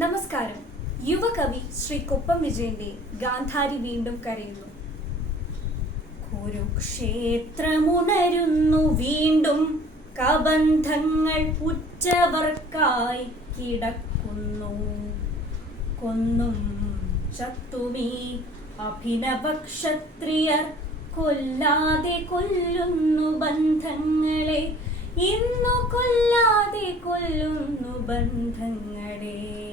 നമസ്കാരം. യുവകവി ശ്രീ കൊപ്പം വിജയന്റെ ഗാന്ധാരി വീണ്ടും കരയുന്നു. കുരുക്ഷേത്രമുണരുന്നു വീണ്ടും. കബന്ധങ്ങൾ ഉറ്റവർക്കായി കിടക്കുന്നു. കൊന്നും ചത്തുമീ അഭിനവക്ഷത്രിയർ കൊല്ലാതെ കൊല്ലുന്നു ബന്ധങ്ങളെ. ഇന്നു കൊല്ലാതെ കൊല്ലുന്നു ബന്ധങ്ങളെ.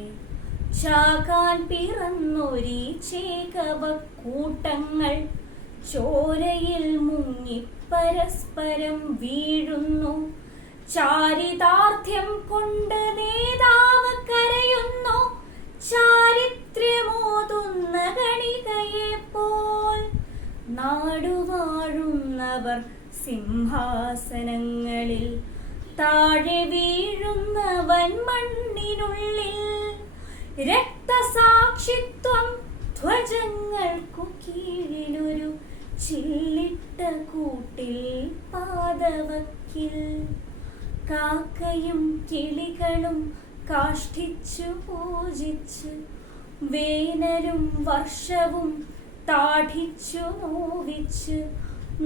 ചാകാൻ ചേകവ കൂട്ടങ്ങൾ ചോരയിൽ മുങ്ങി പരസ്പരം വീഴുന്നു. ചാരിതാർത്ഥ്യം കൊണ്ട് നേതാവ് കരയുന്നു. ചാരിത്ര്യമോതുന്ന ഗണികയെ പോൽ. നാടുവാഴുന്നവർ സിംഹാസനങ്ങളിൽ. താഴെ വീഴുന്നവൻ മണ്ണിനുള്ളിൽ രക്തസാക്ഷിത്വം ധ്വജങ്ങൾക്കു കീഴിലൊരു ചില്ലിട്ട കൂട്ടിൽ പാദവക്കിൽ. കാക്കയും കിളികളും കാഷ്ടിച്ചു പൂജിച്ച് വേനലും വർഷവും താഠിച്ചു നോവിച്ച്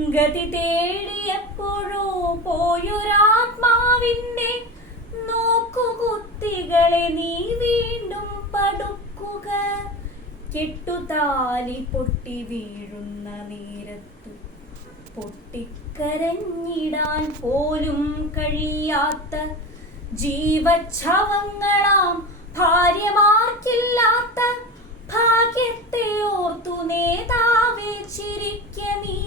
ഗതി തേടിയപ്പോഴോ പോയൊരാത്മാവിന്റെ നോക്കുകുത്തികളെ നീ കെട്ടുതാലി പൊട്ടി വീഴുന്ന നേരത്തു പൊട്ടിക്കരഞ്ഞിടാൻ പോലും കഴിയാത്ത ജീവച്ഛവങ്ങളാം ഭാര്യമാർക്കില്ലാത്ത ഭാഗ്യത്തെ ഓർത്തു നേതാവേ ചിരിക്ക നീ.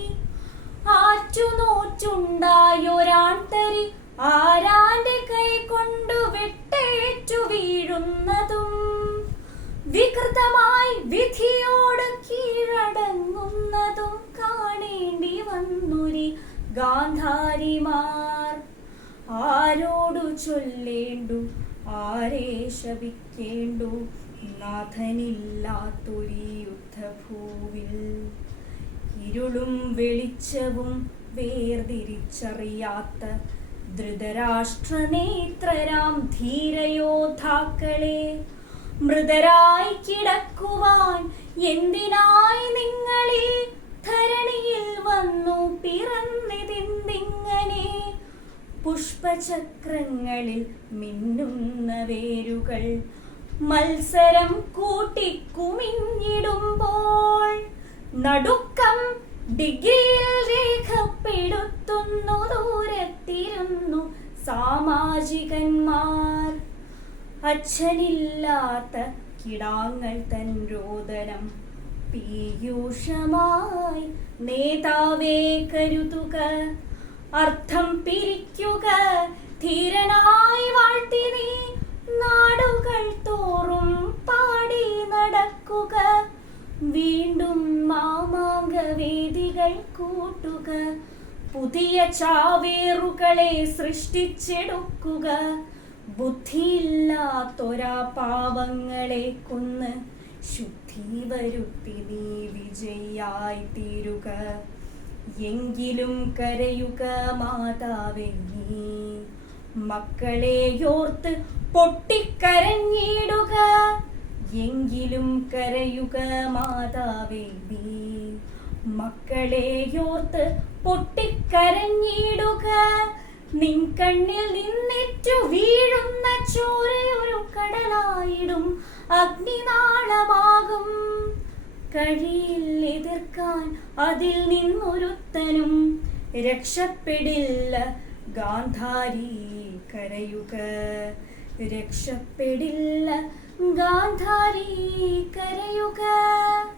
ആരാന്റെ കൈ കൊണ്ടു വെട്ടേറ്റു വീഴുന്നതും വികൃതമായി വിധിയോട് കീഴടങ്ങുന്നതും കാണേണ്ടി വന്നൊരി ഗാന്ധാരിമാർ. ആരോടു ചൊല്ലേണ്ടു? ആരെ ശപിക്കേണ്ടു? നാഥനില്ലാത്തൊരു യുദ്ധഭൂവിൽ. ഇരുളും വെളിച്ചവും വേർതിരിച്ചറിയാത്ത ധൃതരാഷ്ട്രനേത്രരാം ധീരയോദ്ധാക്കളെ മൃതരായി കിടക്കുവാൻ എന്തിനായി നിങ്ങളെ ധരണിയിൽ വന്നു പിറന്നിതിന്തിങ്ങനെ പുഷ്പചക്രങ്ങളിൽ മിന്നുന്ന വേരുകൾ മത്സരം കൂട്ടിക്കുമിഞ്ഞിടുമ്പോൾ നടുക്കം ഡിഗ്രിയിൽ രേഖപ്പെടുത്തുന്നു ദൂരത്തിരുന്നു സാമാജികന്മാർ. അച്ഛനില്ലാത്ത കിടാങ്ങൾ തൻ രോദനം പീയൂഷമായി നേതാവേ കരുതുക. അർത്ഥം പിരിക്കുക ധീരനായി വാഴ്ത്തി നീ നാടുകൾ തോറും പാടി നടക്കുക. വീണ്ടും മാമാങ്ക വേദികൾ കൂട്ടുക. പുതിയ ചാവേറുകളെ സൃഷ്ടിച്ചെടുക്കുക. ബുദ്ധിയില്ലാത്തൊരാ പാവങ്ങളെ കൊന്ന് ശുദ്ധി വരുത്തി നീ വിജയായി തീരുക. എങ്കിലും കരയുക മാതാവേ നീ. മക്കളെയോർത്ത് പൊട്ടിക്കരഞ്ഞിടുക. എങ്കിലും കരയുക മാതാവേ നീ. മക്കളെയോർത്ത് പൊട്ടിക്കരഞ്ഞിടുക. നിൻ കണ്ണിൽ നിന്നിറ്റു വീഴുന്ന ചോരയൊരു കടലായിടും. അഗ്നിനാളമാകും. കഴിയിൽ എതിർക്കാൻ അതിൽ നിന്നൊരുത്തനും രക്ഷപ്പെടില്ല ഗാന്ധാരി കരയുക. രക്ഷപ്പെടില്ല ഗാന്ധാരി കരയുക.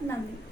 നന്ദി.